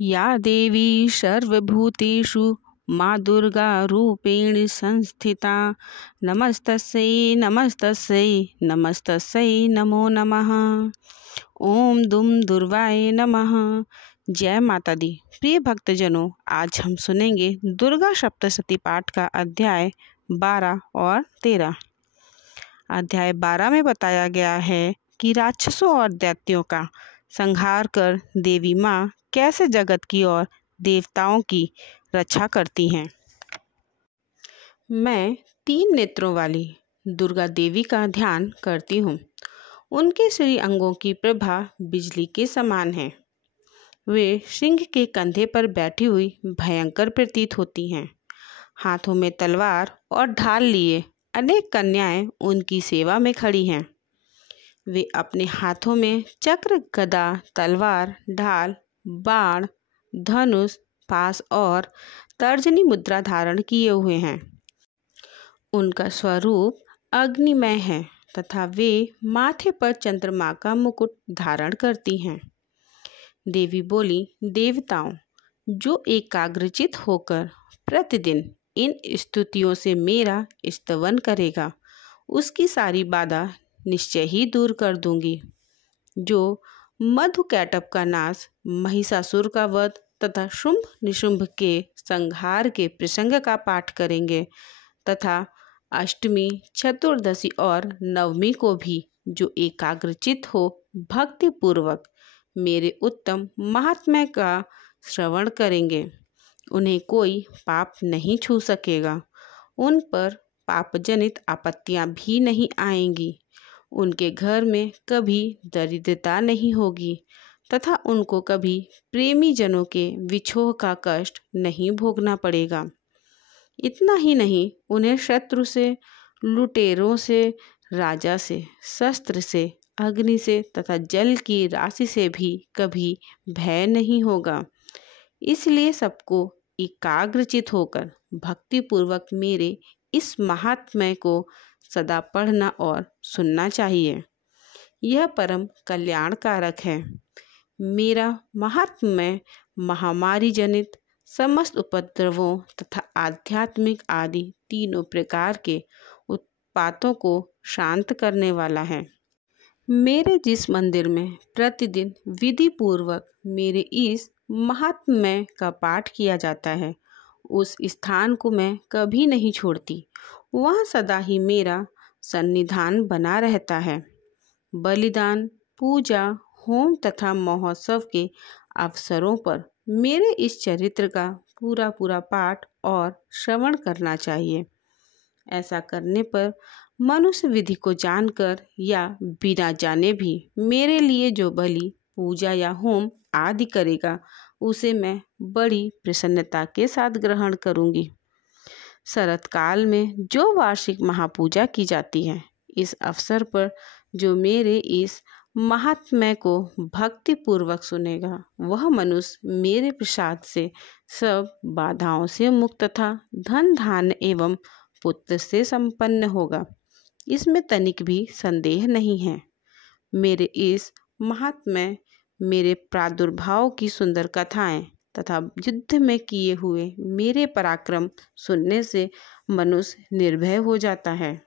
या देवी सर्वभूतेषु माँ दुर्गा रूपेण संस्थिता नमस्तस्यै नमस्तस्यै नमस्तस्यै नमो नमः। ओम दुम दुर्गाय नमः। जय माता दी। प्रिय भक्तजनों, आज हम सुनेंगे दुर्गा सप्तशती पाठ का अध्याय 12 और 13। अध्याय 12 में बताया गया है कि राक्षसों और दैत्यों का संहार कर देवी माँ कैसे जगत की और देवताओं की रक्षा करती हैं। मैं 3 नेत्रों वाली दुर्गा देवी का ध्यान करती हूँ। उनके श्री अंगों की प्रभा बिजली के समान है। वे सिंह के कंधे पर बैठी हुई भयंकर प्रतीत होती हैं। हाथों में तलवार और ढाल लिए अनेक कन्याएं उनकी सेवा में खड़ी हैं। वे अपने हाथों में चक्र, गदा, तलवार, ढाल, बाण, धनुष, पास और तर्जनी मुद्रा धारण किए हुए हैं। उनका स्वरूप अग्निमय है तथा वे माथे पर चंद्रमा का मुकुट धारण करती हैं। देवी बोली, देवताओं, जो एकाग्रचित होकर प्रतिदिन इन स्तुतियों से मेरा स्तवन करेगा, उसकी सारी बाधा निश्चय ही दूर कर दूंगी। जो मधुकैटभ का नाश, महिषासुर का वध तथा शुंभ निशुंभ के संहार के प्रसंग का पाठ करेंगे तथा अष्टमी, चतुर्दशी और नवमी को भी जो एकाग्रचित हो भक्ति पूर्वक मेरे उत्तम महात्म्य का श्रवण करेंगे, उन्हें कोई पाप नहीं छू सकेगा। उन पर पापजनित आपत्तियां भी नहीं आएंगी। उनके घर में कभी दरिद्रता नहीं होगी तथा उनको कभी प्रेमी जनों के विछोह का कष्ट नहीं भोगना पड़ेगा। इतना ही नहीं, उन्हें शत्रु से, लुटेरों से, राजा से, शस्त्र से, अग्नि से तथा जल की राशि से भी कभी भय नहीं होगा। इसलिए सबको एकाग्रचित होकर भक्तिपूर्वक मेरे इस महात्म्य को सदा पढ़ना और सुनना चाहिए। यह परम कल्याणकारक है। मेरा महात्म्य महामारी जनित समस्त उपद्रवों तथा आध्यात्मिक आदि तीनों प्रकार के उत्पातों को शांत करने वाला है। मेरे जिस मंदिर में प्रतिदिन विधि पूर्वक मेरे इस महात्म्य का पाठ किया जाता है, उस स्थान को मैं कभी नहीं छोड़ती। वहाँ सदा ही मेरा सन्निधान बना रहता है। बलिदान, पूजा, होम तथा महोत्सव के अवसरों पर मेरे इस चरित्र का पूरा पाठ और श्रवण करना चाहिए। ऐसा करने पर मनुष्य विधि को जानकर या बिना जाने भी मेरे लिए जो बलि, पूजा या होम आदि करेगा, उसे मैं बड़ी प्रसन्नता के साथ ग्रहण करूंगी। शरत काल में जो वार्षिक महापूजा की जाती है, इस अवसर पर जो मेरे इस महात्म्य को भक्ति पूर्वक सुनेगा, वह मनुष्य मेरे प्रसाद से सब बाधाओं से मुक्त तथा धन धान्य एवं पुत्र से संपन्न होगा। इसमें तनिक भी संदेह नहीं है। मेरे इस महात्म्य, मेरे प्रादुर्भाव की सुंदर कथाएं तथा युद्ध में किए हुए मेरे पराक्रम सुनने से मनुष्य निर्भय हो जाता है।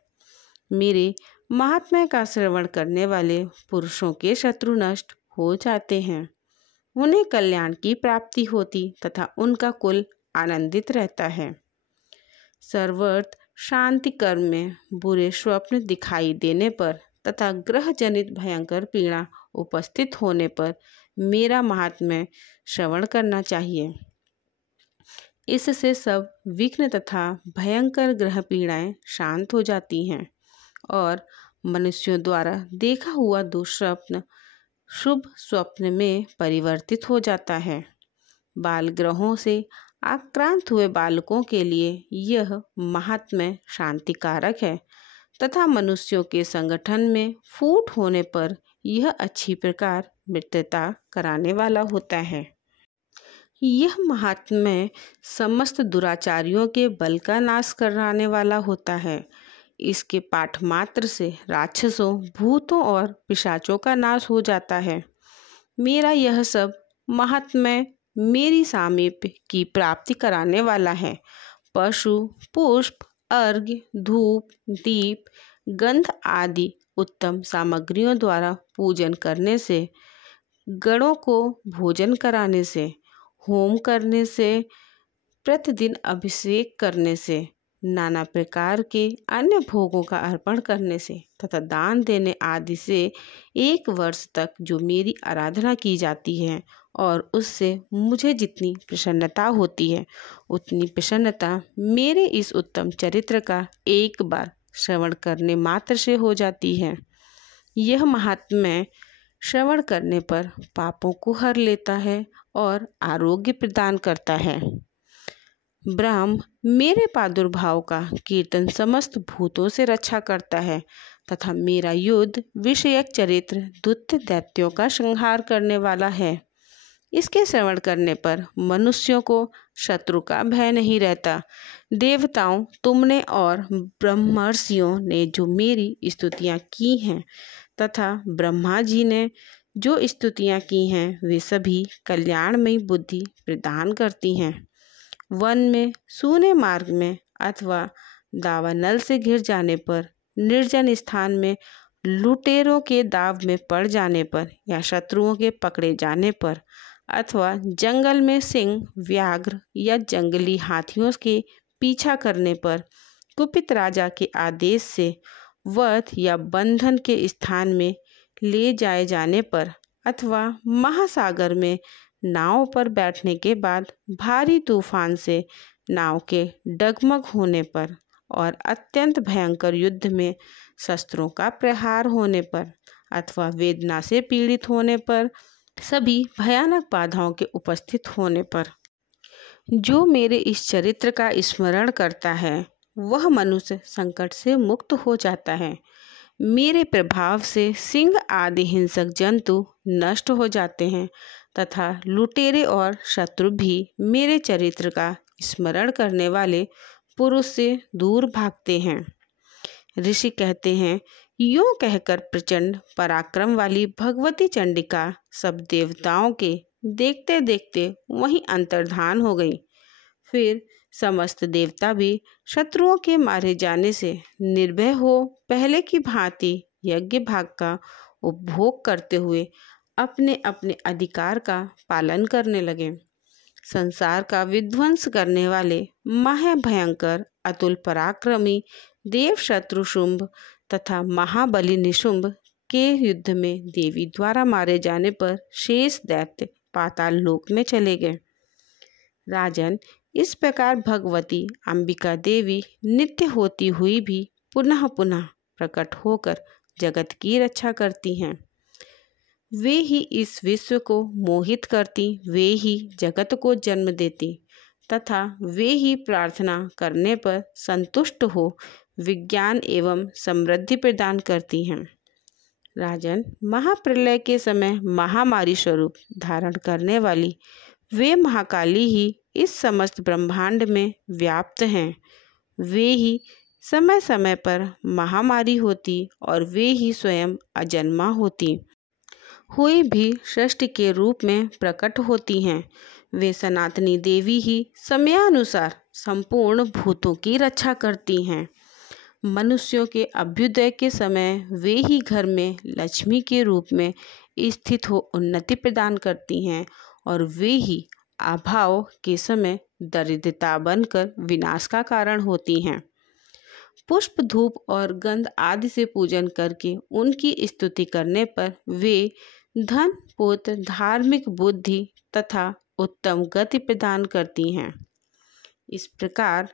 मेरे महात्म्य का श्रवण करने वाले पुरुषों के शत्रु नष्ट हो जाते हैं। उन्हें कल्याण की प्राप्ति होती तथा उनका कुल आनंदित रहता है। सर्वर्थ शांति कर्म में बुरे स्वप्न दिखाई देने पर तथा ग्रह जनित भयंकर पीड़ा उपस्थित होने पर मेरा महात्म्य श्रवण करना चाहिए। इससे सब विघ्न तथा भयंकर ग्रह पीड़ाएं शांत हो जाती हैं और मनुष्यों द्वारा देखा हुआ दुःस्वप्न शुभ स्वप्न में परिवर्तित हो जाता है। बाल ग्रहों से आक्रांत हुए बालकों के लिए यह महात्म्य शांतिकारक है तथा मनुष्यों के संगठन में फूट होने पर यह अच्छी प्रकार मित्रता कराने वाला होता है। यह महात्म्य समस्त दुराचारियों के बल का नाश कराने वाला होता है। इसके पाठ मात्र से राक्षसों, भूतों और पिशाचों का नाश हो जाता है। मेरा यह सब महात्म्य मेरी सामीप्य की प्राप्ति कराने वाला है। पशु, पुष्प, अर्घ्य, धूप, दीप, गंध आदि उत्तम सामग्रियों द्वारा पूजन करने से, गणों को भोजन कराने से, होम करने से, प्रतिदिन अभिषेक करने से, नाना प्रकार के अन्य भोगों का अर्पण करने से तथा दान देने आदि से 1 वर्ष तक जो मेरी आराधना की जाती है और उससे मुझे जितनी प्रसन्नता होती है उतनी प्रसन्नता मेरे इस उत्तम चरित्र का एक बार श्रवण करने मात्र से हो जाती है। यह महात्म्य श्रवण करने पर पापों को हर लेता है और आरोग्य प्रदान करता है। ब्रह्म मेरे प्रादुर्भाव का कीर्तन समस्त भूतों से रक्षा करता है तथा मेरा युद्ध विषयक चरित्र दुष्ट दैत्यों का संहार करने वाला है। इसके श्रवण करने पर मनुष्यों को शत्रु का भय नहीं रहता। देवताओं, तुमने और ब्रह्मर्षियों ने जो मेरी स्तुतियाँ की हैं तथा ब्रह्मा जी ने जो स्तुतियाँ की हैं वे सभी कल्याणमयी बुद्धि प्रदान करती हैं। वन में, सूने मार्ग में अथवा दावानल से घिर जाने पर, निर्जन स्थान में लुटेरों के दाव में पड़ जाने पर या शत्रुओं के पकड़े जाने पर अथवा जंगल में सिंह, व्याघ्र या जंगली हाथियों के पीछा करने पर, कुपित राजा के आदेश से वध या बंधन के स्थान में ले जाए जाने पर अथवा महासागर में नाव पर बैठने के बाद भारी तूफान से नाव के डगमग होने पर और अत्यंत भयंकर युद्ध में शस्त्रों का प्रहार होने पर अथवा वेदना से पीड़ित होने पर, सभी भयानक बाधाओं के उपस्थित होने पर जो मेरे इस चरित्र का स्मरण करता है वह मनुष्य संकट से मुक्त हो जाता है। मेरे प्रभाव से सिंह आदि हिंसक जंतु नष्ट हो जाते हैं तथा लुटेरे और शत्रु भी मेरे चरित्र का स्मरण करने वाले पुरुष से दूर भागते हैं। ऋषि कहते हैं, यूँ कहकर प्रचंड पराक्रम वाली भगवती चंडिका सब देवताओं के देखते देखते वहीं अंतर्धान हो गई। फिर समस्त देवता भी शत्रुओं के मारे जाने से निर्भय हो पहले की भांति यज्ञ भाग का उपभोग करते हुए अपने अपने अधिकार का पालन करने लगे। संसार का विध्वंस करने वाले महाभयंकर अतुल पराक्रमी देव शत्रु शुंभ तथा महाबली निशुंभ के युद्ध में देवी द्वारा मारे जाने पर शेष दैत्य पाताल लोक में चले गए। राजन, इस प्रकार भगवती अंबिका देवी नित्य होती हुई भी पुनः पुनः प्रकट होकर जगत की रक्षा करती हैं। वे ही इस विश्व को मोहित करती, वे ही जगत को जन्म देती तथा वे ही प्रार्थना करने पर संतुष्ट हो विज्ञान एवं समृद्धि प्रदान करती हैं। राजन, महाप्रलय के समय महामारी स्वरूप धारण करने वाली वे महाकाली ही इस समस्त ब्रह्मांड में व्याप्त हैं। वे ही समय समय पर महामारी होती और वे ही स्वयं अजन्मा होती हुई भी सृष्टि के रूप में प्रकट होती हैं। वे सनातनी देवी ही समयानुसार संपूर्ण भूतों की रक्षा करती हैं। मनुष्यों के अभ्युदय के समय वे ही घर में लक्ष्मी के रूप में स्थित हो उन्नति प्रदान करती हैं और वे ही अभाव के समय दरिद्रता बनकर विनाश का कारण होती हैं। पुष्प, धूप और गंध आदि से पूजन करके उनकी स्तुति करने पर वे धन, पुत्र, धार्मिक बुद्धि तथा उत्तम गति प्रदान करती हैं। इस प्रकार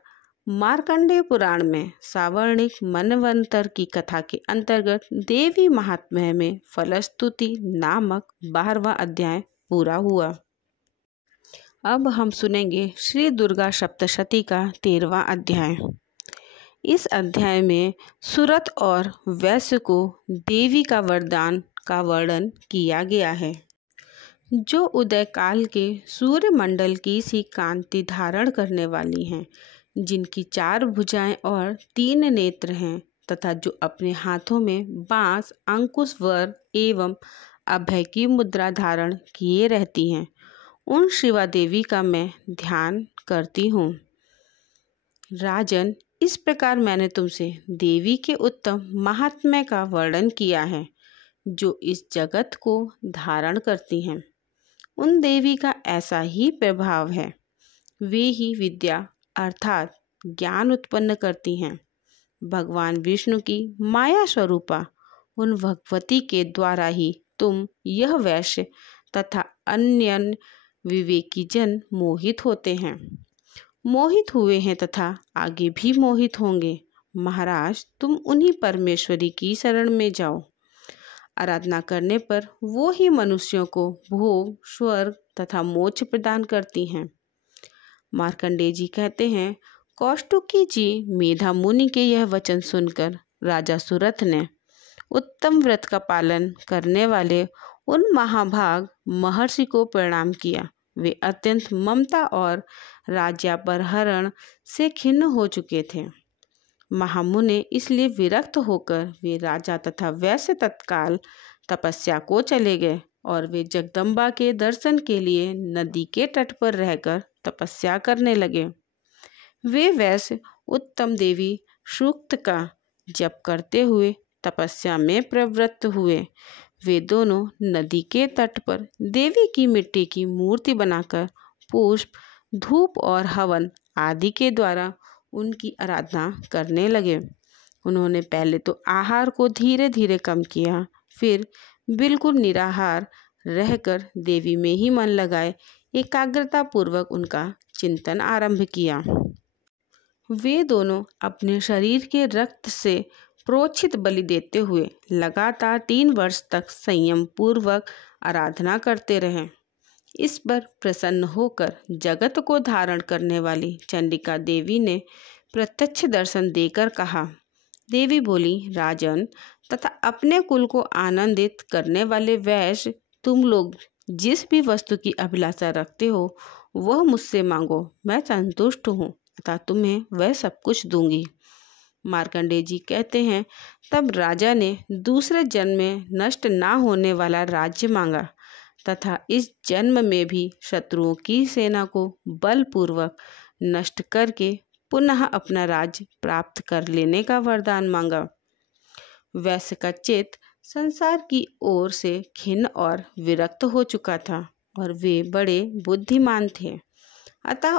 मार्कंडेय पुराण में सावर्णिक मनवंतर की कथा के अंतर्गत देवी महात्म्य में फलस्तुति नामक 12वां अध्याय पूरा हुआ। अब हम सुनेंगे श्री दुर्गा सप्तशती का 13वां अध्याय। इस अध्याय में सुरत और वैश्य को देवी का वरदान का वर्णन किया गया है, जो उदय काल के सूर्य मंडल की सी कांति धारण करने वाली हैं, जिनकी 4 भुजाएं और 3 नेत्र हैं तथा जो अपने हाथों में बांस, अंकुश, वर एवं अभय की मुद्रा धारण किए रहती हैं। उन शिवा देवी का मैं ध्यान करती हूँ। राजन, इस प्रकार मैंने तुमसे देवी के उत्तम महात्म्य का वर्णन किया है जो इस जगत को धारण करती हैं। उन देवी का ऐसा ही प्रभाव है। वे ही विद्या अर्थात ज्ञान उत्पन्न करती हैं। भगवान विष्णु की माया स्वरूपा उन भगवती के द्वारा ही तुम यह वैश्य तथा अन्य विवेकी जन मोहित होते हैं, मोहित हुए हैं तथा आगे भी मोहित होंगे। महाराज, तुम उन्हीं परमेश्वरी की शरण में जाओ। आराधना करने पर वो ही मनुष्यों को भोग, स्वर्ग तथा मोक्ष प्रदान करती हैं। मार्कंडेय जी कहते हैं, कौष्टुकी जी मेधा मुनि के यह वचन सुनकर राजा सुरथ ने उत्तम व्रत का पालन करने वाले उन महाभाग महर्षि को प्रणाम किया। वे अत्यंत ममता और राज्यापहरण से खिन्न हो चुके थे। महामुने इसलिए विरक्त होकर वे राजा तथा वैश्य तत्काल तपस्या को चले गए और वे जगदम्बा के दर्शन के लिए नदी के तट पर रहकर तपस्या करने लगे। वे वैश्य उत्तम देवी सूक्त का जप करते हुए तपस्या में प्रवृत्त हुए। वे दोनों नदी के तट पर देवी की मिट्टी की मूर्ति बनाकर पुष्प, धूप और हवन आदि के द्वारा उनकी आराधना करने लगे। उन्होंने पहले तो आहार को धीरे धीरे कम किया, फिर बिल्कुल निराहार रहकर देवी में ही मन लगाए एकाग्रता पूर्वक उनका चिंतन आरंभ किया। वे दोनों अपने शरीर के रक्त से प्रोक्षित बलि देते हुए लगातार 3 वर्ष तक संयम पूर्वक आराधना करते रहे। इस पर प्रसन्न होकर जगत को धारण करने वाली चंडिका देवी ने प्रत्यक्ष दर्शन देकर कहा। देवी बोली, राजन तथा अपने कुल को आनंदित करने वाले वैश्य, तुम लोग जिस भी वस्तु की अभिलाषा रखते हो वह मुझसे मांगो, मैं संतुष्ट हूँ तथा तुम्हें वह सब कुछ दूंगी। मार्कंडेय जी कहते हैं, तब राजा ने दूसरे जन्म में नष्ट ना होने वाला राज्य मांगा तथा इस जन्म में भी शत्रुओं की सेना को बलपूर्वक नष्ट करके पुनः अपना राज्य प्राप्त कर लेने का वरदान मांगा। वैश्य का चित्त संसार की ओर से खिन्न और विरक्त हो चुका था और वे बड़े बुद्धिमान थे। अतः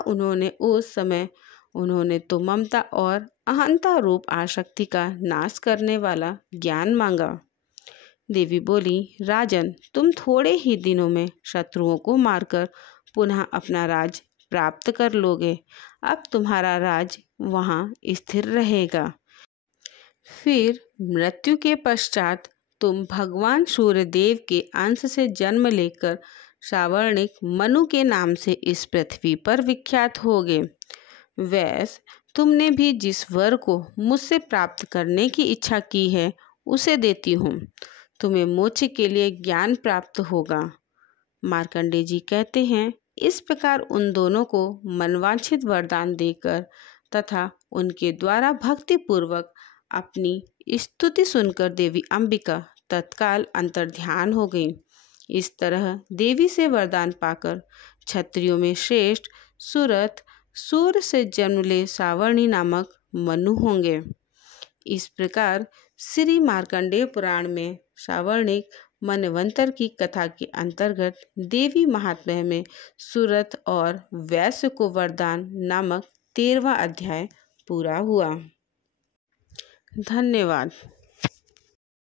उन्होंने तो ममता और अहंता रूप आसक्ति का नाश करने वाला ज्ञान मांगा। देवी बोली, राजन, तुम थोड़े ही दिनों में शत्रुओं को मारकर पुनः अपना राज प्राप्त कर लोगे। अब तुम्हारा राज वहाँ स्थिर रहेगा। फिर मृत्यु के पश्चात तुम भगवान सूर्यदेव के अंश से जन्म लेकर सावर्णिक मनु के नाम से इस पृथ्वी पर विख्यात होगे। वैस, तुमने भी जिस वर को मुझसे प्राप्त करने की इच्छा की है उसे देती हूँ। तुम्हें मोक्ष के लिए ज्ञान प्राप्त होगा। मार्कंडेय जी कहते हैं, इस प्रकार उन दोनों को मनवांछित वरदान देकर तथा उनके द्वारा भक्ति पूर्वक अपनी स्तुति सुनकर देवी अंबिका तत्काल अंतर्ध्यान हो गई। इस तरह देवी से वरदान पाकर क्षत्रियों में श्रेष्ठ सुरथ सूर्य से जन्म ले सावर्णी नामक मनु होंगे। इस प्रकार श्री मार्कंडेय पुराण में सावर्णिक मनवंतर की कथा के अंतर्गत देवी महात्म्य में सुरथ और वैश्य को वरदान नामक 13वां अध्याय पूरा हुआ। धन्यवाद।